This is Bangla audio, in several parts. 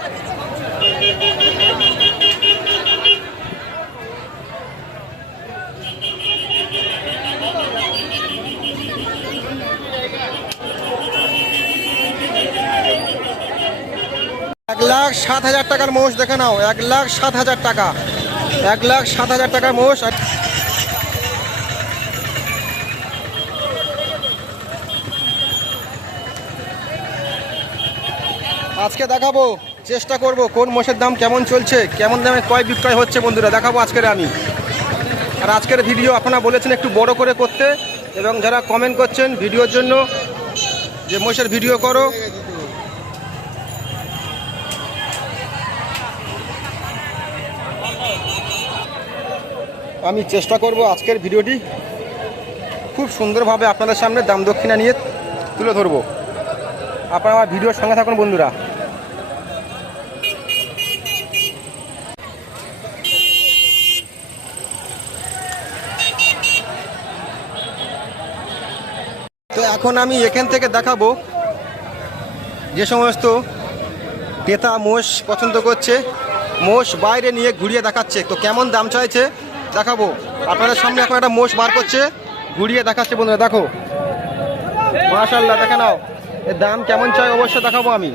এক লাখ সাত হাজার টাকার মোষ দেখে নাও, এক লাখ সাত হাজার টাকা। এক লাখ সাত হাজার টাকার মোষ আজকে দেখাবো। চেষ্টা করব, কোন মোষের দাম কেমন চলছে, কেমন দামে কয় বিক্রয় হচ্ছে বন্ধুরা, দেখাবো আজকের আমি। আর আজকের ভিডিও আপনারা বলেছেন একটু বড় করে করতে, এবং যারা কমেন্ট করছেন ভিডিওর জন্য, যে মোষের ভিডিও করো। আমি চেষ্টা করব আজকের ভিডিওটি খুব সুন্দরভাবে আপনাদের সামনে দাম দক্ষিণা নিয়ে তুলে ধরবো। আপনারা আমার ভিডিওর সঙ্গে থাকুন বন্ধুরা তো এখন আমি এখান থেকে দেখাবো যে সমস্ত ক্রেতা মোষ পছন্দ করছে, মোষ বাইরে নিয়ে ঘুরিয়ে দেখাচ্ছে। তো কেমন দাম চাইছে? দেখাবো। আপনাদের সামনে এখন একটা মোষ বার করছে, ঘুরিয়ে দেখাচ্ছে বন্ধুরা, দেখো। মাশাল্লাহ দেখে নাও। এর দাম কেমন চাই অবশ্যই দেখাবো আমি।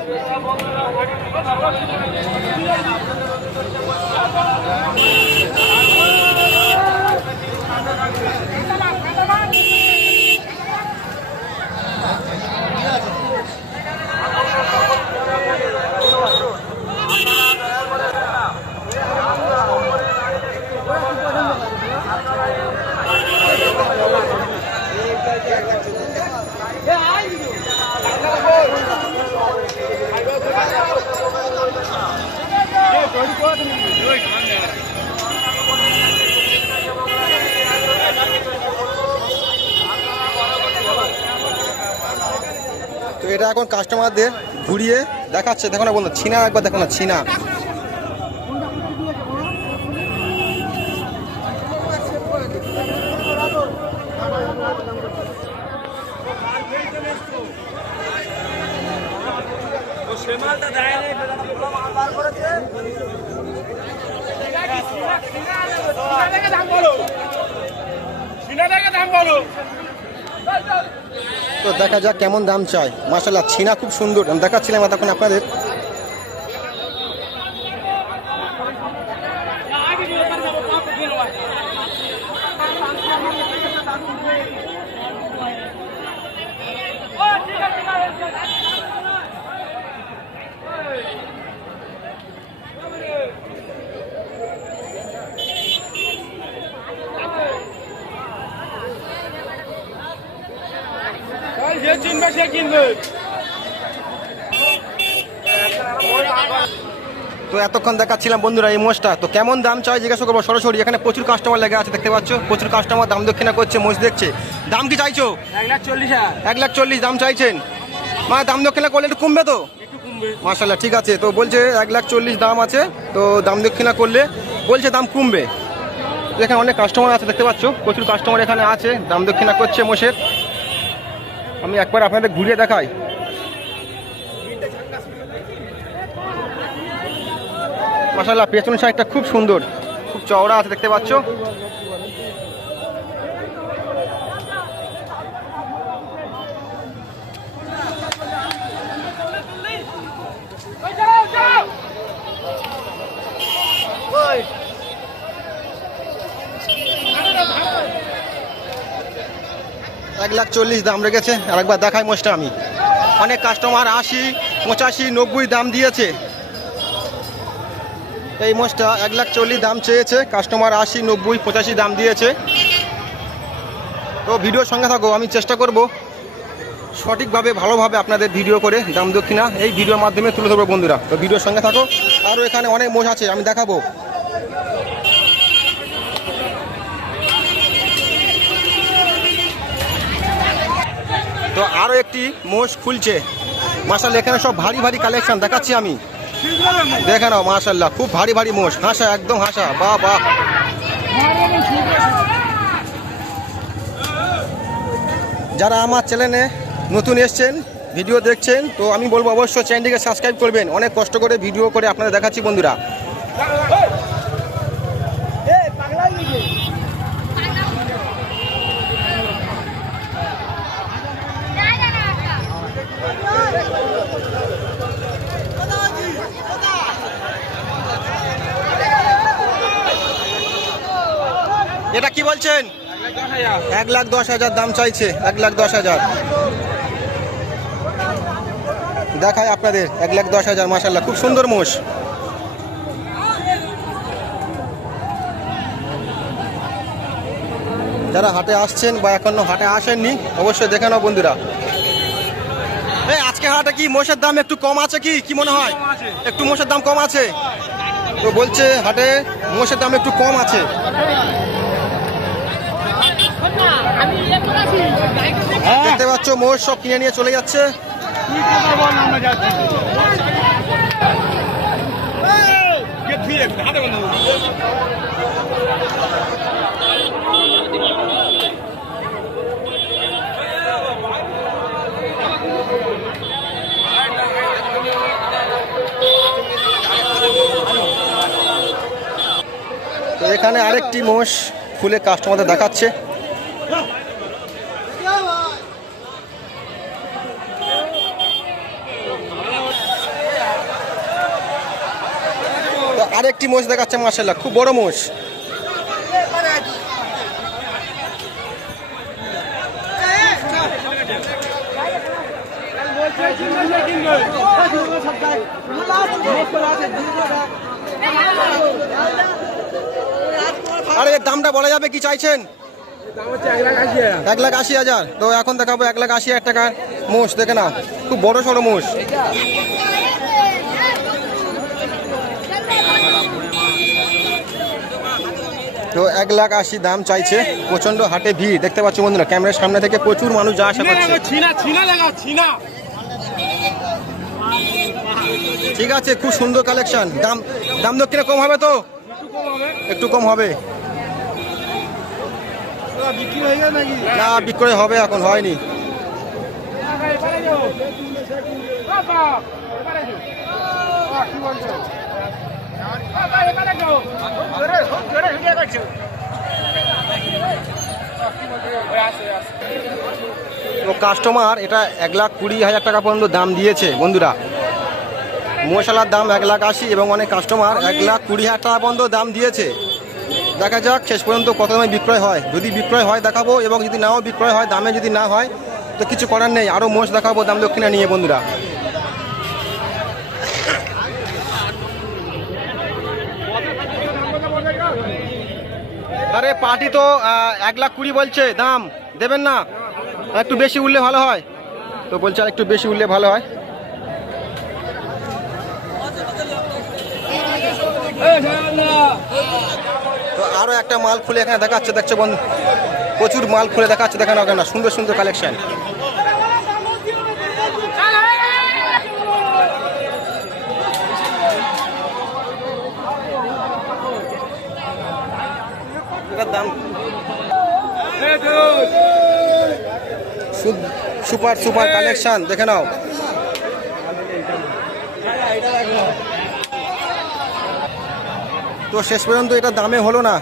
এটা এখন কাস্টমারদের ঘুরিয়ে দেখাচ্ছে। দেখো না বন্ধু ছিনা একবার দেখো না ছিনা। তো দেখা যাক কেমন দাম চায় মাসাল্লাহ ছিনা খুব সুন্দর। দেখাচ্ছিলাম তখন আপনাদের। তো এতক্ষণ দেখাচ্ছিলাম বন্ধুরা এই মোষটা তো কেমন দাম চাই জিজ্ঞাসা করব? সরাসরি এখানে প্রচুর কাস্টমার লেগে আছে দেখতে পাচ্ছ? প্রচুর কাস্টমার দাম দক্ষিণা করছে মোষ দেখছে। দাম কি চাইছো? এক লাখ চল্লিশ এক লাখ চল্লিশ দাম চাইছেন। মানে দাম দক্ষিণা করলে একটু কমবে তো? মার্শাল্লাহ ঠিক আছে। তো বলছে এক লাখ চল্লিশ দাম আছে তো দাম দক্ষিণা করলে বলছে দাম কমবে। এখানে অনেক কাস্টমার আছে দেখতে পাচ্ছ? প্রচুর কাস্টমার এখানে আছে দাম দক্ষিণা করছে মোষের আমি একবার আপনাদের ঘুরিয়ে দেখাই। মাসাল্লাহ পেছন সাইডটা খুব সুন্দর। খুব চওড়া আছে, দেখতে পাচ্ছ? লাখ চল্লিশ দাম রেখেছে। আর একবার দেখাই মোষটা আমি। অনেক কাস্টমার আশি, পঁচাশি, নব্বই দাম দিয়েছে। এই মোষটা এক লাখ চল্লিশ দাম চেয়েছে কাস্টমার আশি, নব্বই, পঁচাশি দাম দিয়েছে। তো ভিডিওর সঙ্গে থাকো, আমি চেষ্টা করব সঠিকভাবে, ভালোভাবে আপনাদের ভিডিও করে দাম দক্ষিণা এই ভিডিওর মাধ্যমে তুলে ধরবো বন্ধুরা। তো ভিডিওর সঙ্গে থাকো। আরও এখানে অনেক মোষ আছে, আমি দেখাবো। তো আরও একটি মোষ খুলছে। মাসাল এখানে সব ভারী ভারী কালেকশন দেখাচ্ছি আমি। দেখে নাও মাশাল্লাহ খুব ভারী ভারী মোষ। হাসা, একদম হাসা। বাহ বাহ। যারা আমার চ্যানেলে নতুন এসছেন, ভিডিও দেখছেন, তো আমি বলব অবশ্যই চ্যানেলটিকে সাবস্ক্রাইব করবেন। অনেক কষ্ট করে ভিডিও করে আপনাদের দেখাচ্ছি বন্ধুরা। এটা কি বলছেন? এক লাখ দশ হাজার দাম চাইছে, এক লাখ দশ হাজার। দেখায় আপনাদের, এক লাখ দশ হাজার মাসাল্লাহ খুব সুন্দর মোষ। যারা হাটে আসছেন বা এখনও হাটে আসেননি, অবশ্যই দেখে নাও বন্ধুরা। আজকে হাটে কি মোষের দাম একটু কম আছে কি? কি মনে হয়? একটু মোষের দাম কম আছে? তো বলছে হাটে মোষের দাম একটু কম আছে। দেখতে পাচ্ছ, মোষ সব কিনে নিয়ে চলে যাচ্ছে। তো এখানে আরেকটি মোষ খুলে কাস্টমারদের দেখাচ্ছে। আরেকটি মোষ দেখাচ্ছে মার্শাল্লাহ খুব বড় মোষ আরে, এর দামটা বলা যাবে, কি চাইছেন? এক লাখ আশি হাজার। তো এখন দেখাবো এক লাখ আশি হাজার টাকার মোষ, দেখে নাও। খুব বড় সড়ো মোষ। তো এক লাখ আশি দাম চাইছে। প্রচণ্ড হাটে ভিড়। দেখতে পাচ্ছ বন্ধুরা, ক্যামেরার সামনে থেকে প্রচুর মানুষ যা আসা করছে। ঠিক আছে, খুব সুন্দর কালেকশন। দাম দাম দক্ষিণে কম হবে তো? একটু কম হবে। না, বিক্রয় হবে, এখন হয়নি। কাস্টমার এটা এক লাখ কুড়ি হাজার টাকা পর্যন্ত দাম দিয়েছে, বন্ধুরা। মশলার দাম এক লাখ আশি এবং অনেক কাস্টমার এক লাখ কুড়ি হাজার টাকা পর্যন্ত দাম দিয়েছে। দেখা যাক, শেষ পর্যন্ত কত দামে বিক্রয় হয়। যদি বিক্রয় হয়, দেখাবো এবং যদি নাও বিক্রয় হয়, দামে যদি না হয়, তো কিছু করার নেই। আরও মোষ দেখাবো, দাম দক্ষিণা নিয়ে বন্ধুরা। আরে পার্টি তো এক লাখ কুড়ি বলছে, দাম দেবেন না। একটু বেশি উঠলে ভালো হয়। তো বলছে আর একটু বেশি উঠলে ভালো হয়। তো আরও একটা মাল খুলে এখানে দেখাচ্ছে, দেখছ বন্ধু প্রচুর মাল খুলে দেখাচ্ছে, দেখানো কেন সুন্দর সুন্দর কালেকশন সুপার সুপার কালেকশন দেখে নাও। তো শেষ পর্যন্ত এটা দামে হলো না।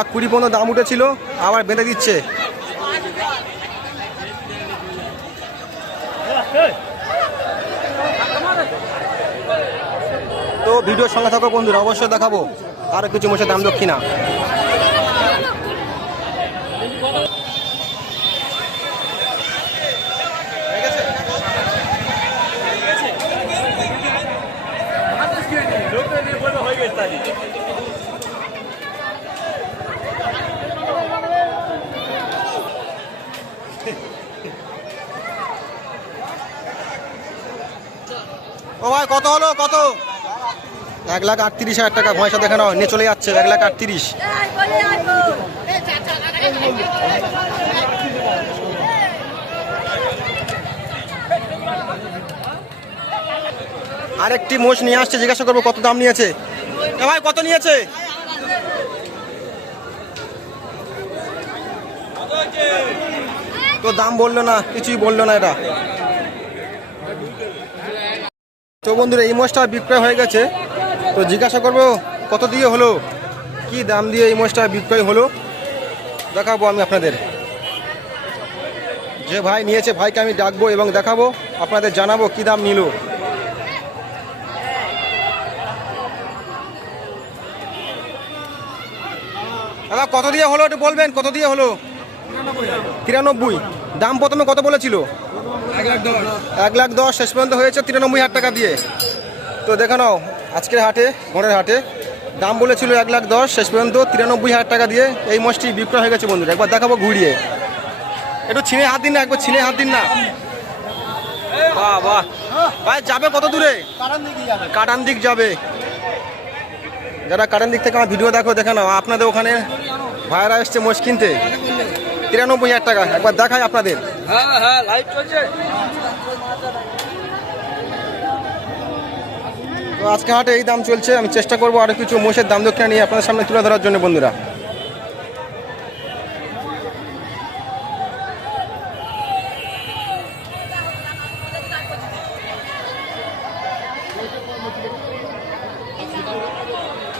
এক কুড়ি পর্যন্ত দাম উঠেছিল, আবার বেঁধে দিচ্ছে। তো ভিডিওর সঙ্গে থাকো বন্ধুরা, অবশ্যই দেখাবো আরও কিছু মোষে দাম দক্ষিণা। ও ভাই, কত হলো? কত? এক লাখ আটত্রিশ হাজার টাকা পয়সা দেখে নাও, নিয়ে চলে যাচ্ছে, এক লাখ আটত্রিশ। আরেকটি মোষ নিয়ে আসছে, জিজ্ঞাসা করব কত দাম নিয়েছে। এ ভাই, কত নিয়েছে? তো দাম বলল না, কিছুই বলল না এটা তো বন্ধুরা, এই মোষটা বিক্রয় হয়ে গেছে। তো জিজ্ঞাসা করব, কত দিয়ে হলো? কি দাম দিয়ে এই মোষটা বিক্রয় হলো? দেখাবো আমি আপনাদের। যে ভাই নিয়েছে, ভাইকে আমি ডাকবো এবং দেখাবো, আপনাদের জানাব কি দাম নিল। দাদা, কত দিয়ে হলো একটু বলবেন? কত দিয়ে হলো? তিরানব্বই। দাম প্রথমে কত বলেছিল? এক লাখ দশ, শেষ পর্যন্ত হয়েছে তিরানব্বই হাজার টাকা দিয়ে। তো দেখে নাও, আজকের হাটে, ঘরের হাটে, দাম বলেছিল এক লাখ দশ, শেষ পর্যন্ত তিরানব্বই হাজার টাকা দিয়ে এই মোষটি বিক্রয় হয়ে গেছে বন্ধুরা। একবার দেখাবো ঘুরিয়ে। একটু ছিনে হাত দিন না, একবার ছিনে হাত দিন না। বাহ ভাই, যাবে কত দূরে? কাটান দিক যাবে। যারা কাটান দিক থেকে আমার ভিডিও দেখো, দেখে নাও। আপনাদের ওখানে ভাইরা এসছে মোষ কিনতে। তিরানব্বই হাজার টাকা। একবার দেখায় আপনাদের। হ্যাঁ হ্যাঁ তো আজকে হাটে এই দাম চলছে আমি চেষ্টা করব আরও কিছু মোষের দাম দক্ষিণা নিয়ে আপনাদের সামনে তুলে ধরার জন্য বন্ধুরা।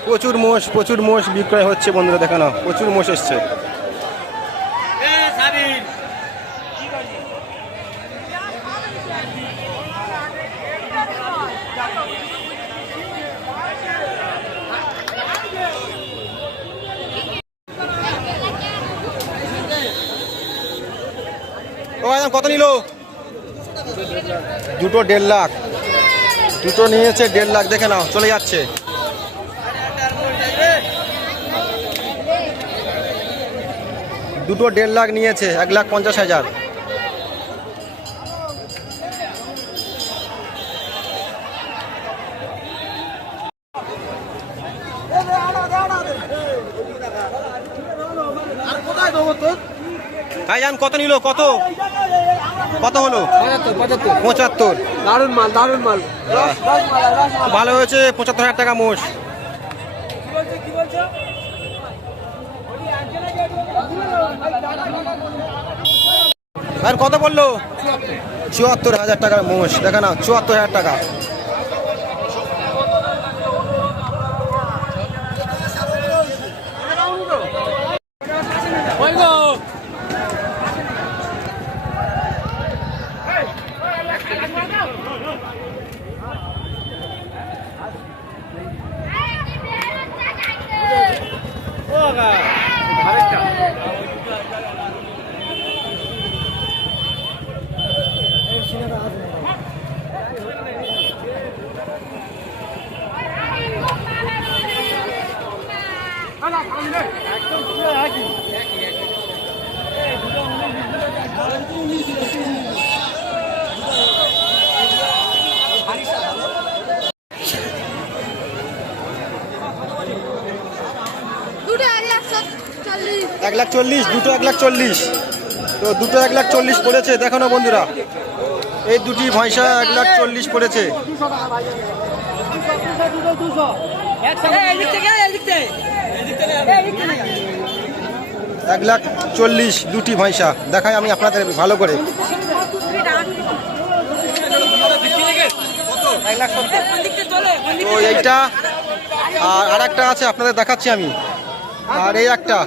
প্রচুর মোষ প্রচুর মোষ বিক্রয় হচ্ছে বন্ধুরা দেখানো। প্রচুর মোষ এসছে। একদম কত নিল? দুটো দেড় লাখ। দুটো নিয়েছে দেড় লাখ, দেখে নাও, চলে যাচ্ছে। দুটো দেড় লাখ নিয়েছে, এক লাখ পঞ্চাশ হাজার। কত নিল? কত? কত হলো? পঁচাত্তর দারুণ মাল দারুণ মাল। ভালো হয়েছে পঁচাত্তর হাজার টাকা মোষ। আর কত বলল চুয়াত্তর। হাজার টাকার মোষ। দেখা না চুয়াত্তর হাজার টাকা দুটো এক লাখ চল্লিশ। দুটো এক লাখ চল্লিশ। তো দুটো এক লাখ চল্লিশ পড়েছে দেখো না বন্ধুরা। এই দুটি ভয়সা এক লাখ চল্লিশ পড়েছে। এক লাখ চল্লিশ দুটি ভয়সা দেখাই আমি আপনাদের ভালো করে। তো এইটা, আর আর একটা আছে আপনাদের দেখাচ্ছি আমি। আর এই একটা,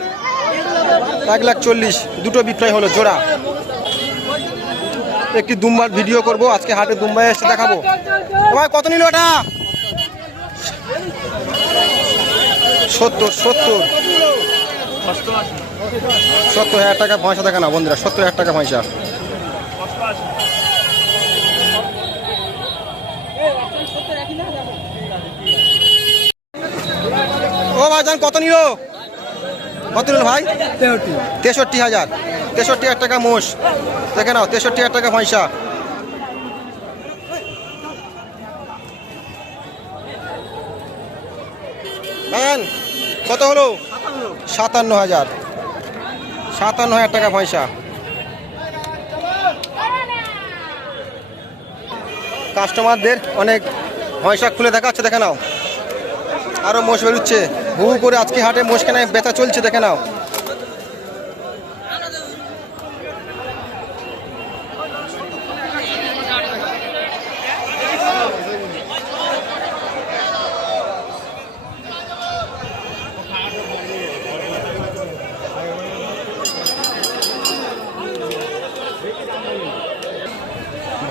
এক লাখ চল্লিশ, দুটো বিক্রয় হলো জোড়া। একটি দুম্বার ভিডিও করব, আজকে হাটে দুম্বাই এসে দেখাবো। ভাই, কত নিল ওটা সত্তর সত্তর। সত্তর হাজার টাকা পয়সা দেখা না বন্ধুরা, সত্তর হাজার টাকা পয়সা। ও ভাইজান, কত নিল? কত নিল ভাই? তেষট্টি হাজার। তেষট্টি হাজার টাকা মোষ। দেখে নাও, তেষট্টি হাজার টাকা পয়সা। কত হলো? সাতান্ন হাজার। সাতান্ন হাজার টাকা পয়সা। কাস্টমারদের অনেক পয়সা খুলে দেখাচ্ছে দেখে নাও। আরও মোষ বেরোচ্ছে। বহু করে আজকে হাটে মোষ কেনায় বেচা চলছে, দেখে নাও।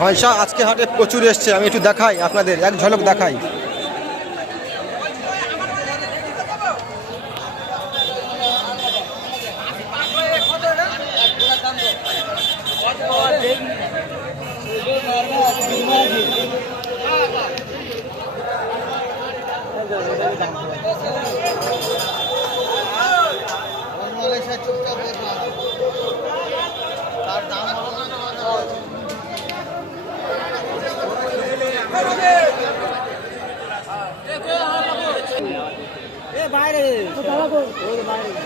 হয়সা আজকে হাটে প্রচুর এসছে আমি একটু দেখাই আপনাদের এক ঝলক দেখাই। 사건我的妈 이.